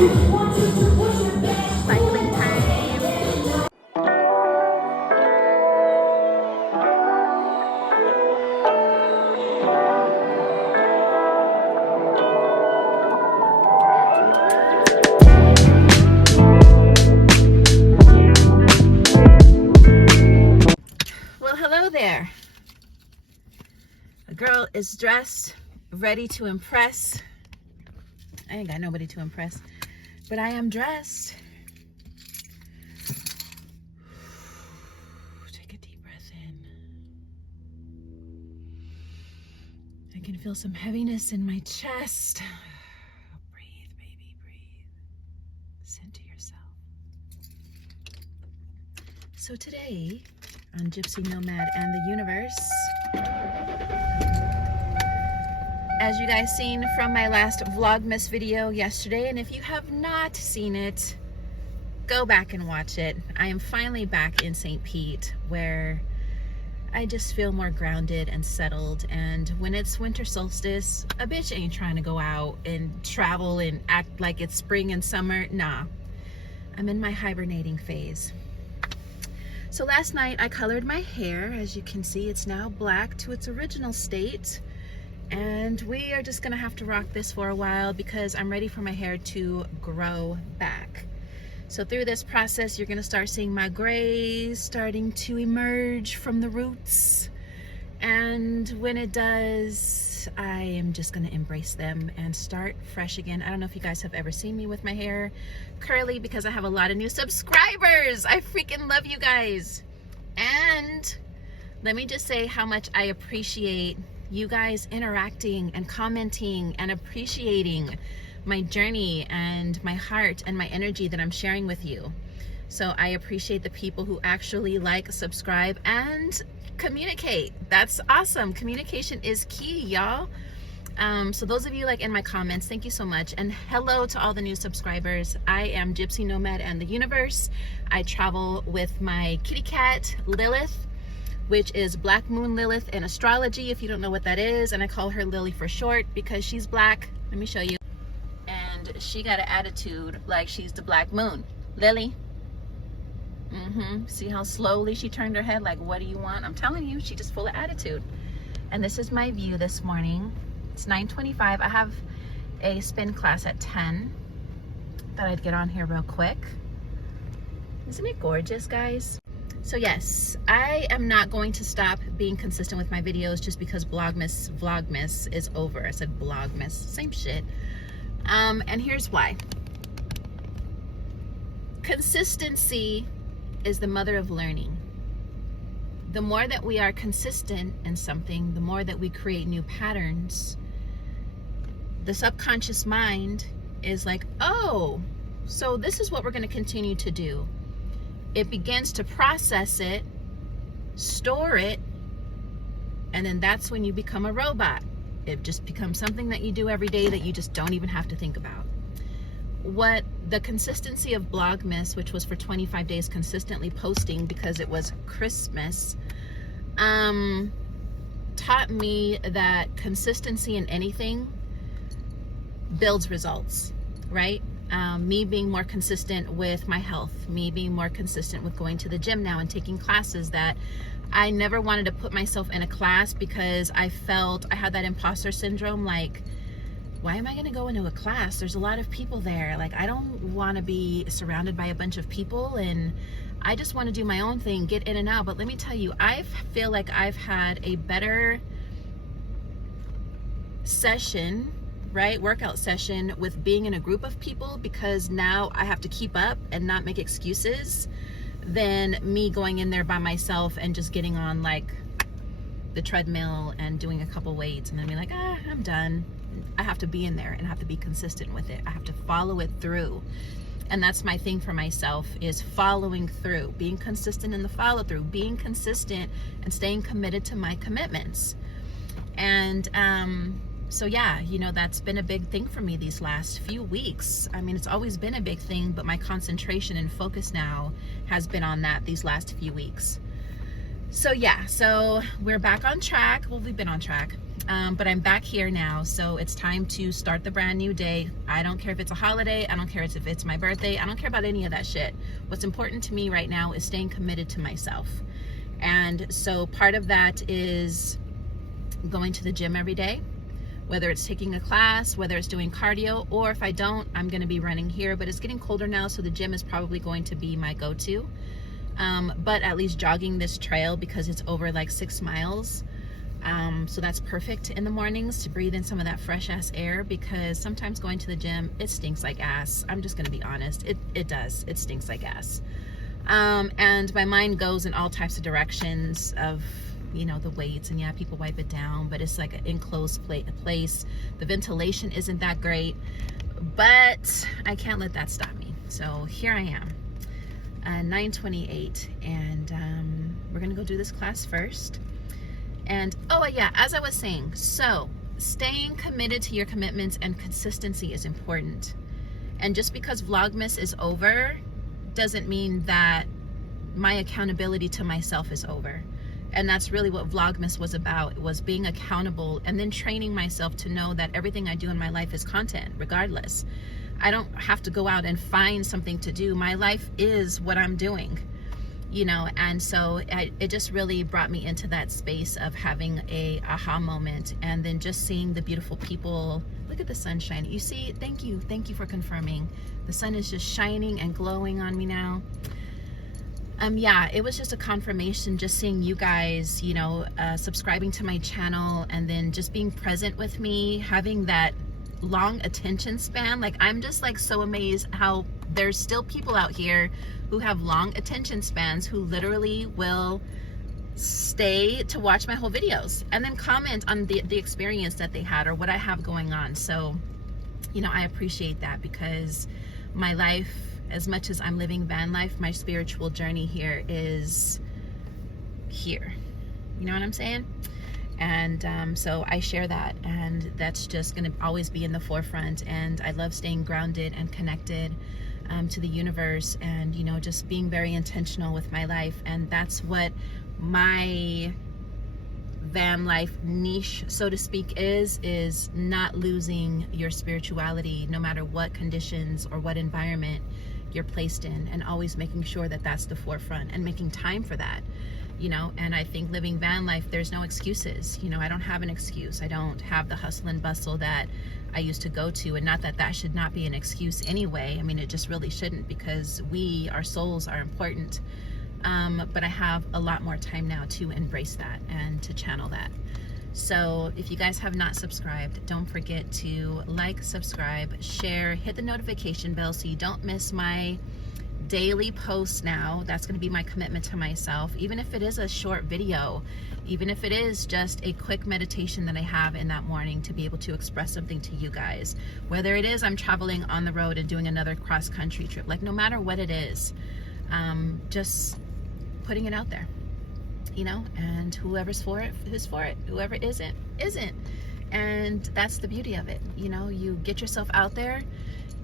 Cycling time. Well, hello there. A girl is dressed, ready to impress. I ain't got nobody to impress, but I am dressed. Take a deep breath in. I can feel some heaviness in my chest. Breathe, baby, breathe. Center yourself. So today on Gypsy Nomad and the Universe, as you guys seen from my last Vlogmas video yesterday, and if you have not seen it, go back and watch it. I am finally back in St. Pete, where I just feel more grounded and settled. And when it's winter solstice, a bitch ain't trying to go out and travel and act like it's spring and summer. Nah, I'm in my hibernating phase. So last night I colored my hair. As you can see, it's now black to its original state. And we are just gonna have to rock this for a while because I'm ready for my hair to grow back. So through this process, you're gonna start seeing my grays starting to emerge from the roots. And when it does, I am just gonna embrace them and start fresh again. I don't know if you guys have ever seen me with my hair curly because I have a lot of new subscribers. I freaking love you guys. And let me just say how much I appreciate you guys interacting and commenting and appreciating my journey and my heart and my energy that I'm sharing with you. So I appreciate the people who actually like, subscribe, and communicate. That's awesome. Communication is key, y'all. So those of you like in my comments, thank you so much. And hello to all the new subscribers. I am Gypsy Nomad and the Universe. I travel with my kitty cat, Lilith, which is Black Moon Lilith in astrology, if you don't know what that is. And I call her Lily for short because she's black. Let me show you. And she got an attitude like she's the Black Moon. Lily. See how slowly she turned her head, like, what do you want? I'm telling you, she just full of attitude. And this is my view this morning. It's 9:25. I have a spin class at 10. Thought I'd get on here real quick. Isn't it gorgeous, guys? So yes, I am not going to stop being consistent with my videos just because Vlogmas is over. I said Blogmas, same shit. And here's why. Consistency is the mother of learning. The more that we are consistent in something, the more that we create new patterns. The subconscious mind is like, oh, so this is what we're going to continue to do. It begins to process it, store it, and then that's when you become a robot. It just becomes something that you do every day that you just don't even have to think about. What the consistency of Vlogmas, which was for 25 days consistently posting because it was Christmas, taught me that consistency in anything builds results, right? Me being more consistent with my health, me being more consistent with going to the gym now and taking classes that I never wanted to put myself in a class because I felt I had that imposter syndrome, like, why am I going to go into a class? There's a lot of people there. Like, I don't want to be surrounded by a bunch of people, and I just want to do my own thing, get in and out. But let me tell you, I feel like I've had a better session, right? Workout session with being in a group of people, because now I have to keep up and not make excuses, than me going in there by myself and just getting on like the treadmill and doing a couple weights and then be like, I'm done. I have to be in there and have to be consistent with it. I have to follow it through. And that's my thing for myself, is following through, being consistent in the follow through, being consistent and staying committed to my commitments. And so yeah, you know, that's been a big thing for me these last few weeks. I mean, it's always been a big thing, but my concentration and focus now has been on that these last few weeks. So yeah, so we're back on track. Well, we've been on track. But I'm back here now, so it's time to start the brand new day. I don't care if it's a holiday. I don't care if it's my birthday. I don't care about any of that shit. What's important to me right now is staying committed to myself. And so part of that is going to the gym every day, whether it's taking a class, whether it's doing cardio, or if I don't, I'm going to be running here. But it's getting colder now, so the gym is probably going to be my go-to. But at least jogging this trail, because it's over like 6 miles. So that's perfect in the mornings to breathe in some of that fresh ass air, because sometimes going to the gym, it stinks like ass. I'm just going to be honest. It does. It stinks like ass. And my mind goes in all types of directions of, you know, the weights, and yeah, people wipe it down, but it's like an enclosed place. The ventilation isn't that great, but I can't let that stop me. So here I am, 9:28, and we're gonna go do this class first. And oh yeah, as I was saying, so staying committed to your commitments and consistency is important. And just because Vlogmas is over doesn't mean that my accountability to myself is over. And that's really what Vlogmas was about. It was being accountable and then training myself to know that everything I do in my life is content, regardless. I don't have to go out and find something to do. My life is what I'm doing, you know. And so it just really brought me into that space of having a aha moment, and then just seeing the beautiful people. Look at the sunshine. You see, thank you for confirming. The sun is just shining and glowing on me now. Yeah, it was just a confirmation, just seeing you guys, you know, subscribing to my channel, and then just being present with me, having that long attention span. Like, I'm just like so amazed how there's still people out here who have long attention spans, who literally will stay to watch my whole videos and then comment on the experience that they had or what I have going on. So, you know, I appreciate that, because my life, as much as I'm living van life, my spiritual journey here is here. You know what I'm saying? And so I share that, and that's just going to always be in the forefront. And I love staying grounded and connected to the universe, and, you know, just being very intentional with my life. And that's what my van life niche, so to speak, is not losing your spirituality, no matter what conditions or what environment you're placed in, and always making sure that that's the forefront and making time for that, you know. And I think living van life, there's no excuses. You know, I don't have an excuse. I don't have the hustle and bustle that I used to go to, and not that that should not be an excuse anyway. I mean, it just really shouldn't, because our souls are important. But I have a lot more time now to embrace that and to channel that. So if you guys have not subscribed, don't forget to like, subscribe, share, hit the notification bell so you don't miss my daily posts now. That's going to be my commitment to myself, even if it is a short video, even if it is just a quick meditation that I have in that morning to be able to express something to you guys. Whether it is I'm traveling on the road and doing another cross-country trip, like no matter what it is, just putting it out there. You know, and whoever's for it, who's for it. Whoever isn't. And that's the beauty of it. You know, you get yourself out there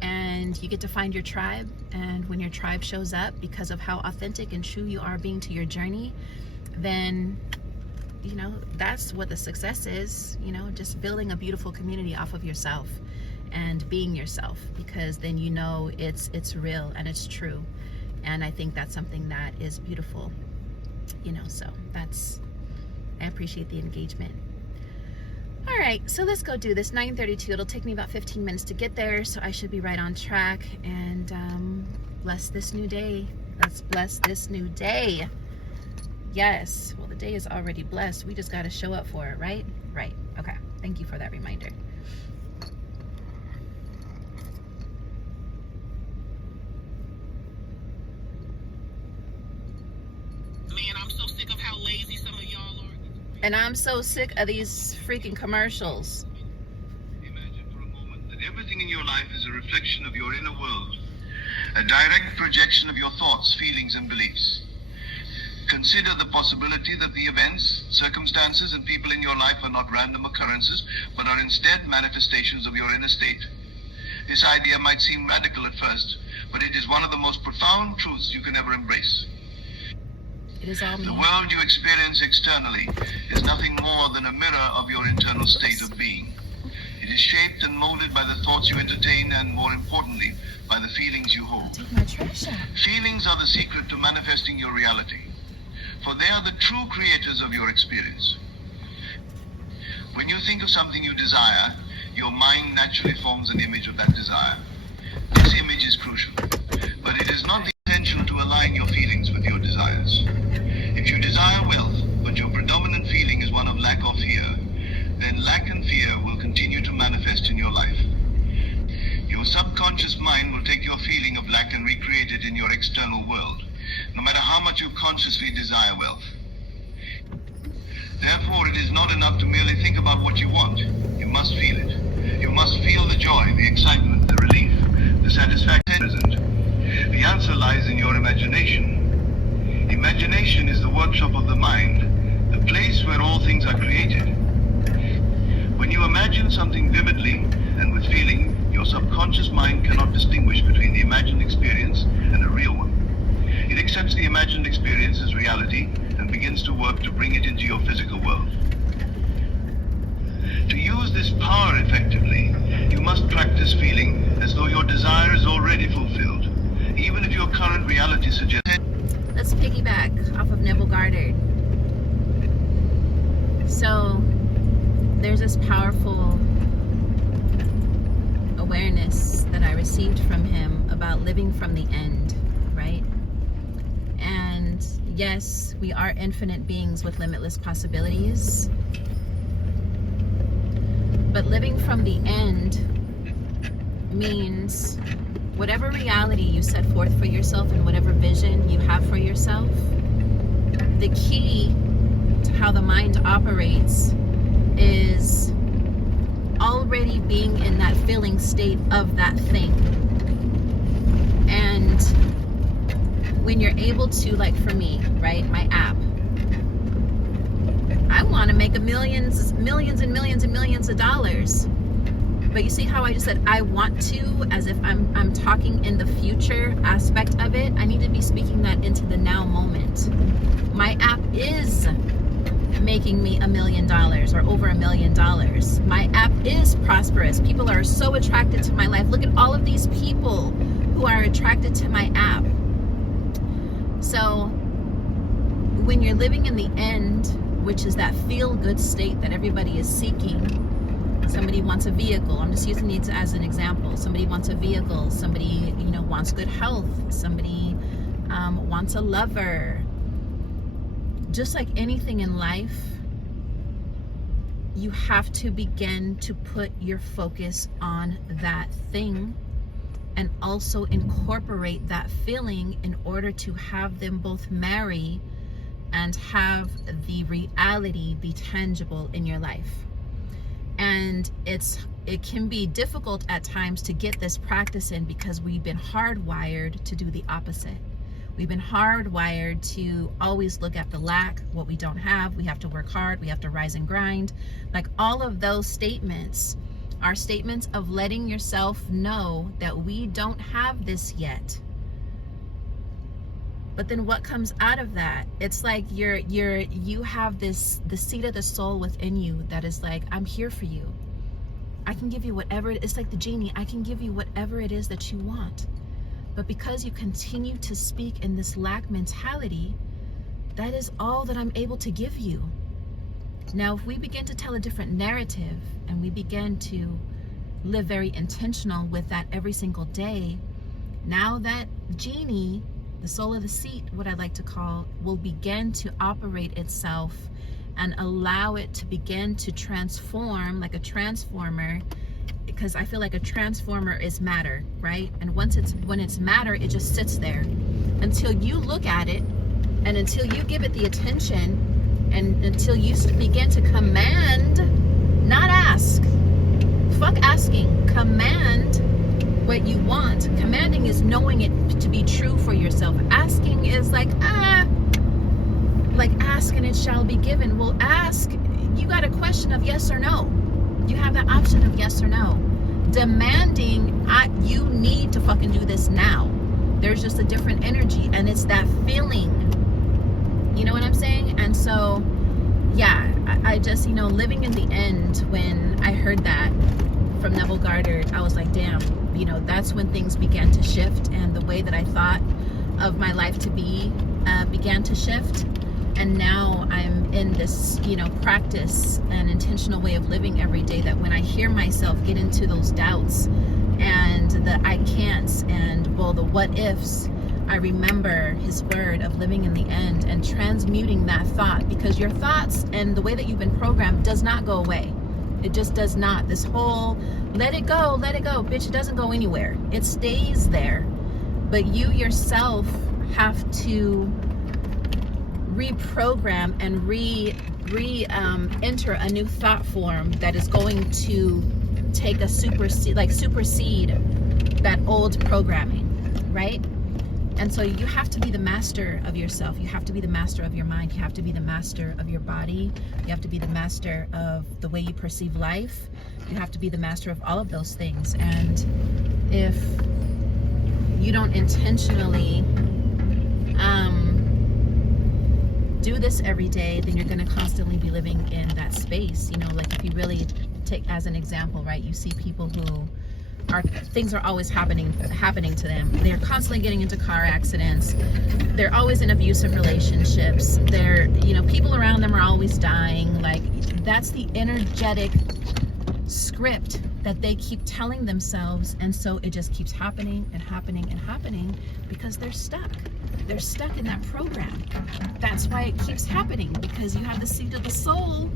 and you get to find your tribe. And when your tribe shows up, because of how authentic and true you are being to your journey, then, you know, that's what the success is. You know, just building a beautiful community off of yourself and being yourself, because then you know it's real and it's true. And I think that's something that is beautiful. You know, so I appreciate the engagement. All right, so let's go do this. 9:32. It'll take me about 15 minutes to get there, so I should be right on track. And bless this new day. Let's bless this new day. Yes. Well, the day is already blessed. We just got to show up for it, right? Right. Okay. Thank you for that reminder. And I'm so sick of these freaking commercials. Imagine for a moment that everything in your life is a reflection of your inner world, a direct projection of your thoughts, feelings, and beliefs. Consider the possibility that the events, circumstances, and people in your life are not random occurrences, but are instead manifestations of your inner state. This idea might seem radical at first, but it is one of the most profound truths you can ever embrace. It is all me. The world you experience externally is nothing more than a mirror of your internal state of being. It is shaped and molded by the thoughts you entertain and, more importantly, by the feelings you hold. Take my trash out. Feelings are the secret to manifesting your reality, for they are the true creators of your experience. When you think of something you desire, your mind naturally forms an image of that desire. This image is crucial, but it is not intentional to align your feelings with your desires. If you desire wealth, but your predominant feeling is one of lack or fear, then lack and fear will continue to manifest in your life. Your subconscious mind will take your feeling of lack and recreate it in your external world, no matter how much you consciously desire wealth. Therefore, it is not enough to merely think about what you want. You must feel it. You must feel the joy, the excitement, the relief, the satisfaction present. The answer lies in your imagination. Imagination is the workshop of the mind, the place where all things are created. When you imagine something vividly and with feeling, your subconscious mind cannot distinguish between the imagined experience and a real one. It accepts the imagined experience as reality and begins to work to bring it into your physical world. To use this power effectively, you must practice feeling as though your desire is already fulfilled, even if your current reality suggests. Let's piggyback off of Neville Goddard. So there's this powerful awareness that I received from him about living from the end, right? And yes, we are infinite beings with limitless possibilities. But living from the end means whatever reality you set forth for yourself and whatever vision you have for yourself, the key to how the mind operates is already being in that feeling state of that thing. And when you're able to, like for me, right, my app, I want to make millions and millions of dollars. But you see how I just said I want to, as if I'm talking in the future aspect of it. I need to be speaking that into the now moment. My app is making me $1 million or over $1 million. My app is prosperous. People are so attracted to my life. Look at all of these people who are attracted to my app. So when you're living in the end, which is that feel-good state that everybody is seeking, somebody wants a vehicle. I'm just using these as an example. Somebody wants a vehicle. Somebody, wants good health. Somebody wants a lover. Just like anything in life, you have to begin to put your focus on that thing and also incorporate that feeling in order to have them both marry and have the reality be tangible in your life. And it can be difficult at times to get this practice in because we've been hardwired to do the opposite. We've been hardwired to always look at the lack, what we don't have. We have to work hard. We have to rise and grind. Like all of those statements are statements of letting yourself know that we don't have this yet. But then what comes out of that? It's like you have the seed of the soul within you that is like, I'm here for you. I can give you whatever. It's like the genie. I can give you whatever it is that you want. But because you continue to speak in this lack mentality, that is all that I'm able to give you. Now, if we begin to tell a different narrative and we begin to live very intentional with that every single day, now that genie, the soul of the seat, what I like to call, will begin to operate itself and allow it to begin to transform like a transformer. Because I feel like a transformer is matter, right? And when it's matter, it just sits there until you look at it and until you give it the attention and until you begin to command, not ask. Fuck asking. Command what you want. Commanding is knowing it to be true for yourself. Asking is like ask and it shall be given. Well, ask, you got a question of yes or no. You have the option of yes or no. Demanding, you need to fucking do this now. There's just a different energy, and it's that feeling. You know what I'm saying? And so, yeah, I just, you know, living in the end, when I heard that from Neville Goddard, I was like, damn, you know, that's when things began to shift, and the way that I thought of my life to be began to shift. And now I'm in this, you know, practice and intentional way of living every day, that when I hear myself get into those doubts and the I can'ts and, well, the what ifs, I remember his word of living in the end and transmuting that thought, because your thoughts and the way that you've been programmed does not go away. It just does not. This whole let it go, bitch, it doesn't go anywhere. It stays there. But you yourself have to reprogram and enter a new thought form that is going to take a supersede that old programming, right? And so you have to be the master of yourself. You have to be the master of your mind. You have to be the master of your body. You have to be the master of the way you perceive life. You have to be the master of all of those things. And if you don't intentionally do this every day, then you're going to constantly be living in that space. You know, like if you really take as an example, right, you see people who things are always happening to them. They're constantly getting into car accidents. They're always in abusive relationships. They're, you know, people around them are always dying. Like, that's the energetic script that they keep telling themselves, and so it just keeps happening and happening and happening because they're stuck. They're stuck in that program. That's why it keeps happening, because you have the seed of the soul.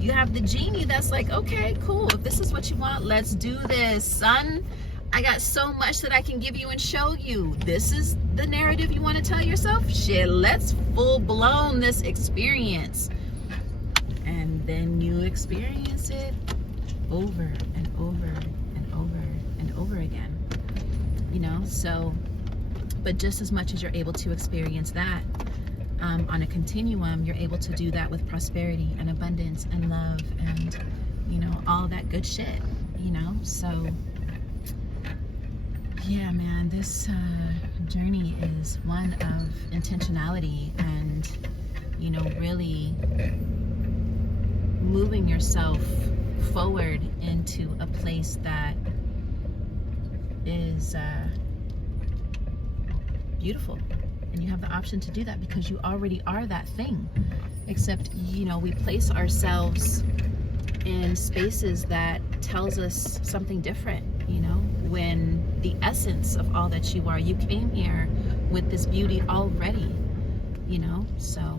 You have the genie that's like, okay, cool. If this is what you want, let's do this, son. I got so much that I can give you and show you. This is the narrative you want to tell yourself? Shit, let's full-blown this experience. And then you experience it over and over and over and over again. You know, so, but just as much as you're able to experience that, on a continuum, you're able to do that with prosperity and abundance and love and, you know, all that good shit, you know? So, yeah, man, this journey is one of intentionality and, you know, really moving yourself forward into a place that is beautiful. And you have the option to do that because you already are that thing. Except, you know, we place ourselves in spaces that tells us something different, you know, when the essence of all that you are, you came here with this beauty already, you know. So,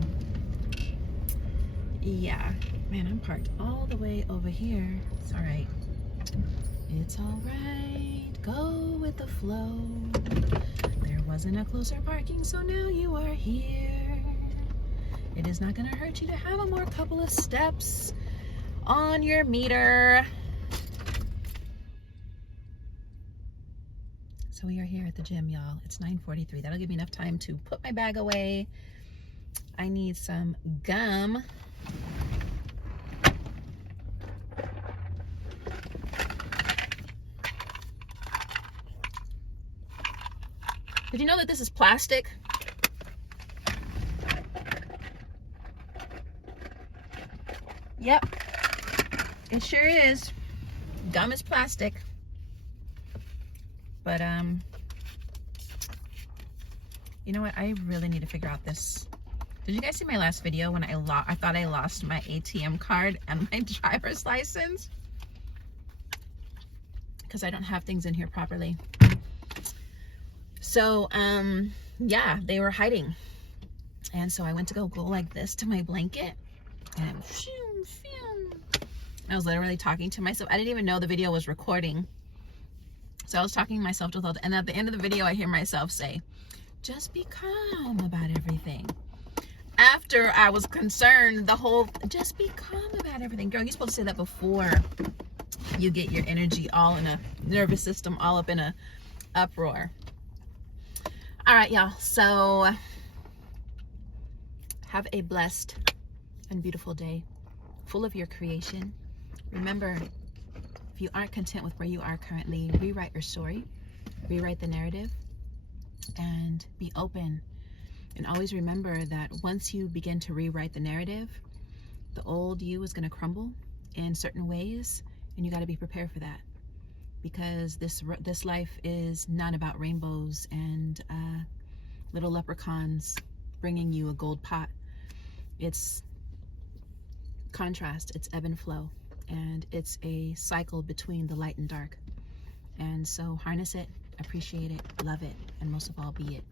yeah, man, I'm parked all the way over here. It's all right. It's all right. Go with the flow. There wasn't a closer parking, so now you are here. It is not gonna hurt you to have a more couple of steps on your meter. So we are here at the gym, y'all. It's 9:43. That'll give me enough time to put my bag away. I need some gum. Did you know that this is plastic? Yep, it sure is. Gum is plastic. But you know what? I really need to figure out this. Did you guys see my last video when I thought I lost my ATM card and my driver's license? Because I don't have things in here properly. So, yeah, they were hiding. And so I went to go like this to my blanket. And I was literally talking to myself. I didn't even know the video was recording. So I was talking to myself. And at the end of the video, I hear myself say, just be calm about everything. After I was concerned, just be calm about everything. Girl, you're supposed to say that before you get your energy all in a nervous system, all up in a uproar. All right, y'all. So have a blessed and beautiful day, full of your creation. Remember, if you aren't content with where you are currently, rewrite your story, rewrite the narrative, and be open And always remember that once you begin to rewrite the narrative, the old you is going to crumble in certain ways, and you got to be prepared for that, because this life is not about rainbows and little leprechauns bringing you a gold pot. It's contrast, it's ebb and flow, and it's a cycle between the light and dark. And so harness it, appreciate it, love it, and most of all, be it.